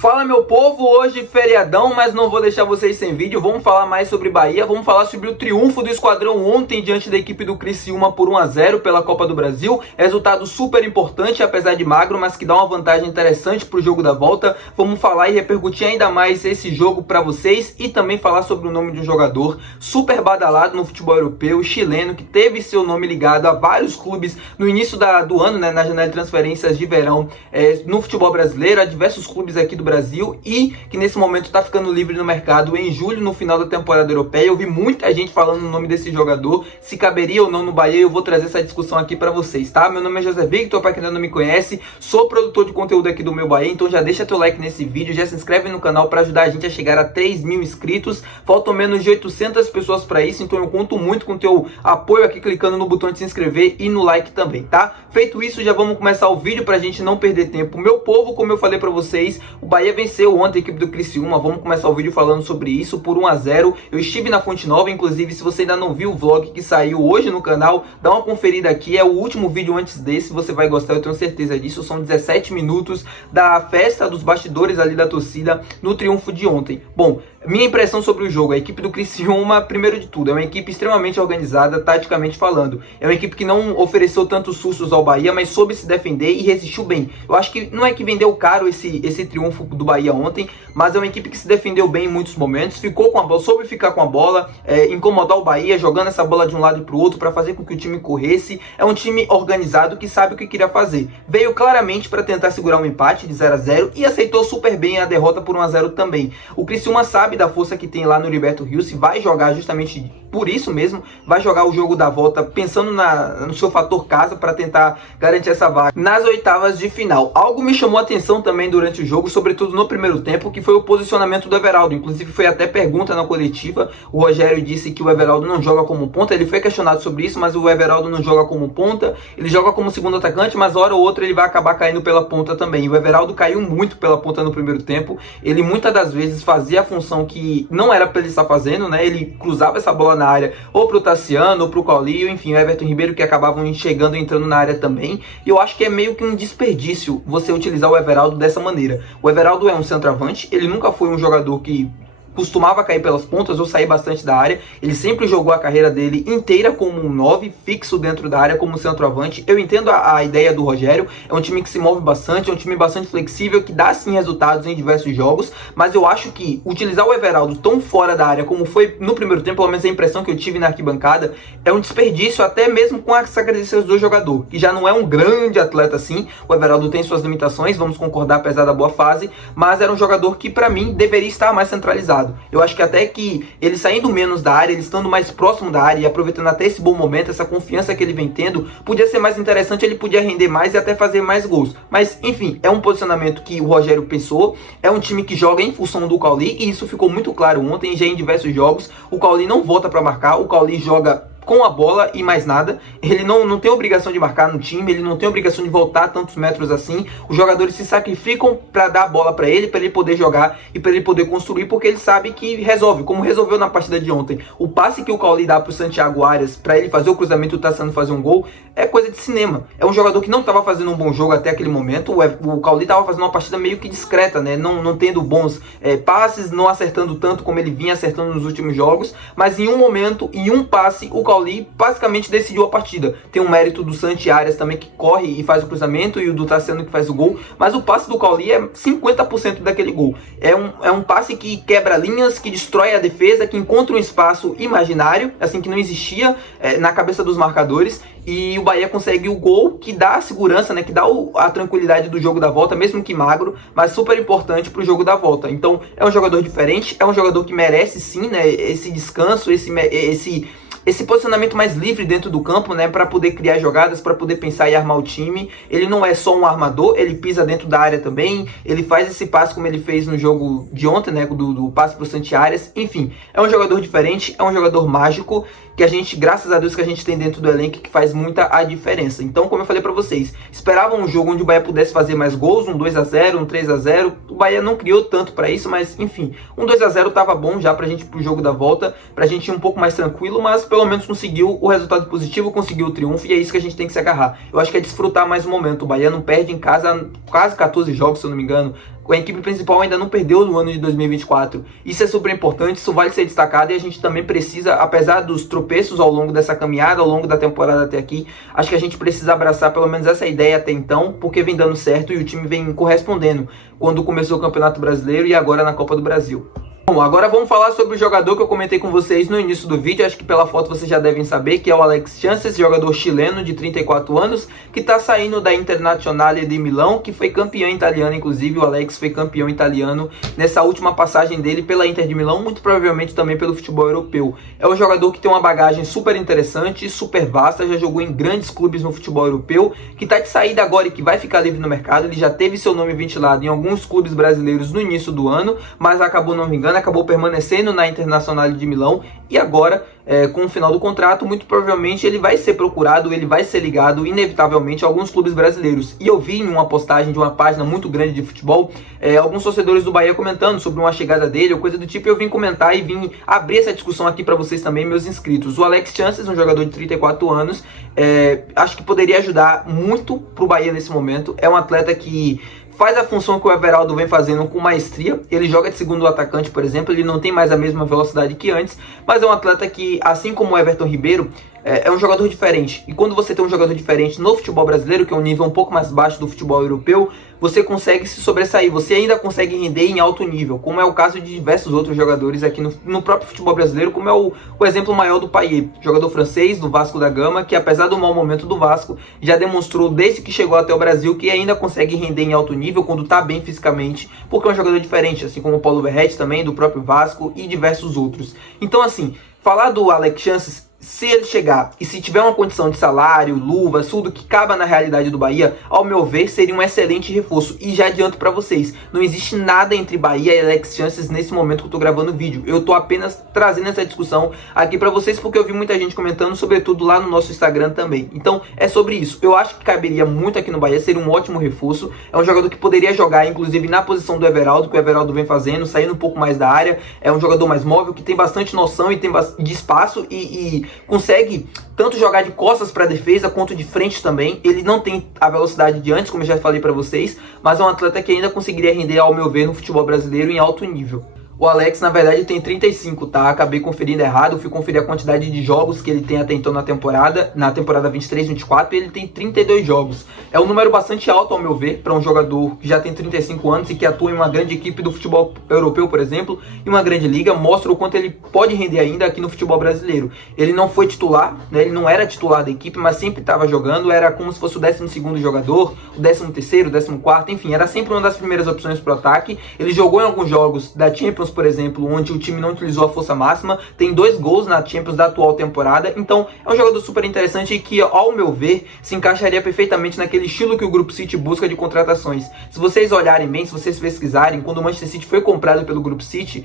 Fala meu povo, hoje feriadão, mas não vou deixar vocês sem vídeo. Vamos falar mais sobre Bahia, vamos falar sobre o triunfo do Esquadrão ontem diante da equipe do Criciúma por 1-0 pela Copa do Brasil. Resultado super importante, apesar de magro, mas que dá uma vantagem interessante para o jogo da volta. Vamos falar e repercutir ainda mais esse jogo para vocês e também falar sobre o nome de um jogador super badalado no futebol europeu, chileno, que teve seu nome ligado a vários clubes no início do ano, né, na janela de transferências de verão no futebol brasileiro, a diversos clubes aqui do Brasil, e que nesse momento está ficando livre no mercado em julho, no final da temporada europeia. Eu vi muita gente falando o nome desse jogador, se caberia ou não no Bahia. Eu vou trazer essa discussão aqui para vocês, tá? Meu nome é José Victor, para quem ainda não me conhece, sou produtor de conteúdo aqui do Meu Bahia, então já deixa teu like nesse vídeo, já se inscreve no canal para ajudar a gente a chegar a 3.000 inscritos. Faltam menos de 800 pessoas para isso, então eu conto muito com o teu apoio aqui, clicando no botão de se inscrever e no like também, tá? Feito isso, já vamos começar o vídeo pra gente não perder tempo. Meu povo, como eu falei pra vocês, o Bahia venceu ontem a equipe do Criciúma. Vamos começar o vídeo falando sobre isso por 1-0. Eu estive na Fonte Nova, inclusive, se você ainda não viu o vlog que saiu hoje no canal, dá uma conferida aqui, é o último vídeo antes desse, você vai gostar, eu tenho certeza disso. São 17 minutos da festa dos bastidores ali da torcida no triunfo de ontem. Bom, minha impressão sobre o jogo: a equipe do Criciúma, primeiro de tudo, é uma equipe extremamente organizada, taticamente falando. É uma equipe que não ofereceu tantos sustos ao Bahia, mas soube se defender e resistiu bem. Eu acho que não é que vendeu caro esse triunfo do Bahia ontem, mas é uma equipe que se defendeu bem em muitos momentos, ficou com a bola, soube ficar com a bola, incomodar o Bahia, jogando essa bola de um lado para o outro para fazer com que o time corresse. É um time organizado que sabe o que queria fazer. Veio claramente para tentar segurar um empate de 0-0 e aceitou super bem a derrota por 1-0 também. O Criciúma sabe da força que tem lá no Heriberto Rios, vai jogar justamente por isso mesmo, vai jogar o jogo da volta pensando no seu fator casa para tentar garantir essa vaga nas oitavas de final. Algo me chamou a atenção também durante o jogo, sobretudo no primeiro tempo, que foi o posicionamento do Everaldo. Inclusive foi até pergunta na coletiva, o Rogério disse que o Everaldo não joga como ponta, ele foi questionado sobre isso, mas o Everaldo não joga como ponta, ele joga como segundo atacante, mas hora ou outra ele vai acabar caindo pela ponta também. O Everaldo caiu muito pela ponta no primeiro tempo, ele muitas das vezes fazia a função que não era para ele estar fazendo, né? Ele cruzava essa bola na área ou pro Tassiano, ou pro Cauli, enfim, o Everton Ribeiro, que acabavam chegando e entrando na área também. E eu acho que é meio que um desperdício você utilizar o Everaldo dessa maneira. O Everaldo é um centroavante, ele nunca foi um jogador que costumava cair pelas pontas ou sair bastante da área. Ele sempre jogou a carreira dele inteira como um 9, fixo dentro da área como centroavante. Eu entendo a ideia do Rogério, é um time que se move bastante, é um time bastante flexível, que dá sim resultados em diversos jogos, mas eu acho que utilizar o Everaldo tão fora da área como foi no primeiro tempo, pelo menos a impressão que eu tive na arquibancada, é um desperdício, até mesmo com as características do jogador, que já não é um grande atleta assim. O Everaldo tem suas limitações, vamos concordar, apesar da boa fase, mas era um jogador que para mim deveria estar mais centralizado. Eu acho que até que ele saindo menos da área, ele estando mais próximo da área e aproveitando até esse bom momento, essa confiança que ele vem tendo, podia ser mais interessante, ele podia render mais e até fazer mais gols. Mas enfim, é um posicionamento que o Rogério pensou, é um time que joga em função do Cauli, e isso ficou muito claro ontem, já em diversos jogos. O Cauli não volta para marcar, o Cauli joga com a bola e mais nada. Ele não tem obrigação de marcar no time, ele não tem obrigação de voltar tantos metros assim. Os jogadores se sacrificam para dar a bola para ele poder jogar e para ele poder construir, porque ele sabe que resolve, como resolveu na partida de ontem. O passe que o Cauli dá pro Santiago Arias para ele fazer o cruzamento e o Tassiano fazer um gol é coisa de cinema. É um jogador que não estava fazendo um bom jogo até aquele momento. O Cauli estava fazendo uma partida meio que discreta, né? Não tendo bons passes, não acertando tanto como ele vinha acertando nos últimos jogos, mas em um momento, em um passe, o Cauli basicamente decidiu a partida. Tem um mérito do Santi Arias também, que corre e faz o cruzamento, e o do Tassiano, que faz o gol, mas o passe do Cauli é 50% daquele gol. É um passe que quebra linhas, que destrói a defesa, que encontra um espaço imaginário, assim, que não existia na cabeça dos marcadores, e o Bahia consegue o gol que dá a segurança, né, que dá a tranquilidade do jogo da volta, mesmo que magro, mas super importante para o jogo da volta. Então é um jogador diferente, é um jogador que merece sim, né, esse descanso, esse posicionamento mais livre dentro do campo, né, para poder criar jogadas, para poder pensar e armar o time. Ele não é só um armador, ele pisa dentro da área também, ele faz esse passe como ele fez no jogo de ontem, né, do passe pro Santi Arias. Enfim, é um jogador diferente, é um jogador mágico, que a gente, graças a Deus, que a gente tem dentro do elenco, que faz muita a diferença. Então, como eu falei pra vocês, esperava um jogo onde o Bahia pudesse fazer mais gols, um 2-0, um 3-0. O Bahia não criou tanto pra isso, mas enfim, um 2-0 tava bom já pra gente pro jogo da volta, pra gente ir um pouco mais tranquilo, mas pelo menos conseguiu o resultado positivo, conseguiu o triunfo, e é isso que a gente tem que se agarrar. Eu acho que é desfrutar mais o momento. O Bahia não perde em casa quase 14 jogos, se eu não me engano. A equipe principal ainda não perdeu no ano de 2024. Isso é super importante, isso vale ser destacado, e a gente também precisa, apesar dos tropeços ao longo dessa caminhada, ao longo da temporada até aqui, acho que a gente precisa abraçar pelo menos essa ideia até então, porque vem dando certo e o time vem correspondendo quando começou o Campeonato Brasileiro e agora na Copa do Brasil. Bom, agora vamos falar sobre o jogador que eu comentei com vocês no início do vídeo. Acho que pela foto vocês já devem saber, que é o Alex Chances, jogador chileno de 34 anos, que está saindo da Internazionale de Milão, que foi campeão italiano. Inclusive o Alex foi campeão italiano nessa última passagem dele pela Inter de Milão, muito provavelmente também pelo futebol europeu. É um jogador que tem uma bagagem super interessante, super vasta, já jogou em grandes clubes no futebol europeu, que está de saída agora e que vai ficar livre no mercado. Ele já teve seu nome ventilado em alguns clubes brasileiros no início do ano, mas acabou não vingando, acabou permanecendo na Internazionale de Milão, e agora, com o final do contrato, muito provavelmente ele vai ser procurado, ele vai ser ligado inevitavelmente a alguns clubes brasileiros. E eu vi em uma postagem de uma página muito grande de futebol, alguns torcedores do Bahia comentando sobre uma chegada dele ou coisa do tipo, e eu vim comentar e vim abrir essa discussão aqui para vocês também, meus inscritos. O Alex Chances, um jogador de 34 anos, acho que poderia ajudar muito pro Bahia nesse momento. É um atleta que faz a função que o Everaldo vem fazendo com maestria. Ele joga de segundo atacante, por exemplo. Ele não tem mais a mesma velocidade que antes, mas é um atleta que, assim como o Everton Ribeiro, é um jogador diferente. E quando você tem um jogador diferente no futebol brasileiro, que é um nível um pouco mais baixo do futebol europeu, você consegue se sobressair, você ainda consegue render em alto nível, como é o caso de diversos outros jogadores aqui no próprio futebol brasileiro, como é o exemplo maior do Payet, jogador francês do Vasco da Gama, que apesar do mau momento do Vasco, já demonstrou desde que chegou até o Brasil que ainda consegue render em alto nível quando está bem fisicamente, porque é um jogador diferente, assim como o Paulo Verratti também, do próprio Vasco e diversos outros. Então assim, falar do Alex Chances, se ele chegar e se tiver uma condição de salário, luvas, tudo que caba na realidade do Bahia, ao meu ver, seria um excelente reforço. E já adianto pra vocês, não existe nada entre Bahia e Alex Chances nesse momento que eu tô gravando o vídeo. Eu tô apenas trazendo essa discussão aqui pra vocês porque eu vi muita gente comentando, sobretudo lá no nosso Instagram também. Então, é sobre isso. Eu acho que caberia muito aqui no Bahia, seria um ótimo reforço. É um jogador que poderia jogar, inclusive, na posição do Everaldo, que o Everaldo vem fazendo, saindo um pouco mais da área. É um jogador mais móvel, que tem bastante noção e tem de espaço e consegue tanto jogar de costas para a defesa quanto de frente também. Ele não tem a velocidade de antes, como eu já falei para vocês, mas é um atleta que ainda conseguiria render, ao meu ver, no futebol brasileiro em alto nível. O Alex, na verdade, tem 35, tá? Acabei conferindo errado, fui conferir a quantidade de jogos que ele tem até então na temporada 23-24, e ele tem 32 jogos. É um número bastante alto, ao meu ver, para um jogador que já tem 35 anos e que atua em uma grande equipe do futebol europeu, por exemplo, em uma grande liga. Mostra o quanto ele pode render ainda aqui no futebol brasileiro. Ele não foi titular, né? Ele não era titular da equipe, mas sempre estava jogando, era como se fosse o 12º jogador, o 13º, o 14º, enfim, era sempre uma das primeiras opções para o ataque. Ele jogou em alguns jogos da Champions, por exemplo, onde o time não utilizou a força máxima, tem 2 gols na Champions da atual temporada. Então é um jogador super interessante e que, ao meu ver, se encaixaria perfeitamente naquele estilo que o Grupo City busca de contratações. Se vocês olharem bem, se vocês pesquisarem, quando o Manchester City foi comprado pelo Grupo City,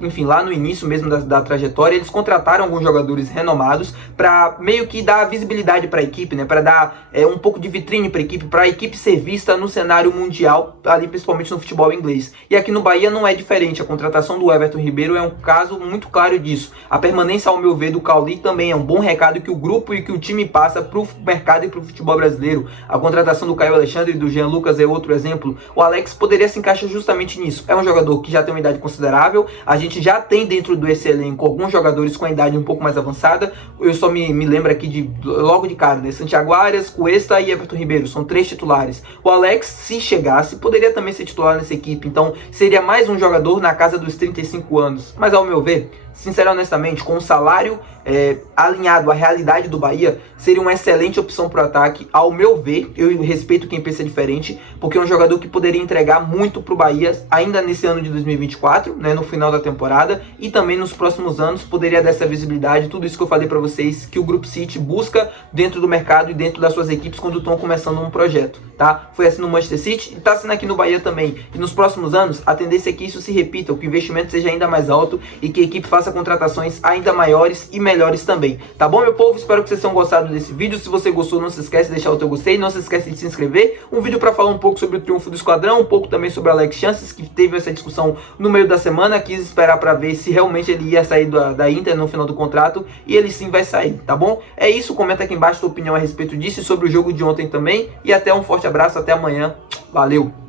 enfim, lá no início mesmo da trajetória, eles contrataram alguns jogadores renomados para meio que dar visibilidade para a equipe, né, para dar um pouco de vitrine para a equipe ser vista no cenário mundial, ali principalmente no futebol inglês. E aqui no Bahia não é diferente. A contratação do Everton Ribeiro é um caso muito claro disso. A permanência, ao meu ver, do Cauli também é um bom recado que o grupo e que o time passa para o mercado e para o futebol brasileiro. A contratação do Caio Alexandre e do Jean Lucas é outro exemplo. O Alex poderia se encaixar justamente nisso. É um jogador que já tem uma idade considerável. A gente já tem dentro desse elenco alguns jogadores com a idade um pouco mais avançada. Eu só me lembro aqui logo de cara, né? Santiago Arias, Cuesta e Everton Ribeiro. São 3 titulares. O Alex, se chegasse, poderia também ser titular nessa equipe. Então seria mais um jogador na casa dos 35 anos. Mas ao meu ver, sincero e honestamente, com o salário alinhado à realidade do Bahia, seria uma excelente opção para o ataque. Ao meu ver, eu respeito quem pensa diferente, porque é um jogador que poderia entregar muito para o Bahia ainda nesse ano de 2024, né, no final da temporada, e também nos próximos anos poderia dar essa visibilidade, tudo isso que eu falei para vocês, que o Grupo City busca dentro do mercado e dentro das suas equipes quando estão começando um projeto, tá? Foi assim no Manchester City e está sendo aqui no Bahia também. E nos próximos anos, a tendência é que isso se repita, que o investimento seja ainda mais alto e que a equipe faça faça contratações ainda maiores e melhores também, tá bom, meu povo? Espero que vocês tenham gostado desse vídeo. Se você gostou, não se esquece de deixar o teu gostei, não se esquece de se inscrever. Um vídeo para falar um pouco sobre o triunfo do Esquadrão, um pouco também sobre o Alex Chances, que teve essa discussão no meio da semana. Quis esperar para ver se realmente ele ia sair da Inter no final do contrato, e ele sim vai sair, tá bom? É isso, comenta aqui embaixo a tua opinião a respeito disso e sobre o jogo de ontem também, e até um forte abraço, até amanhã, valeu!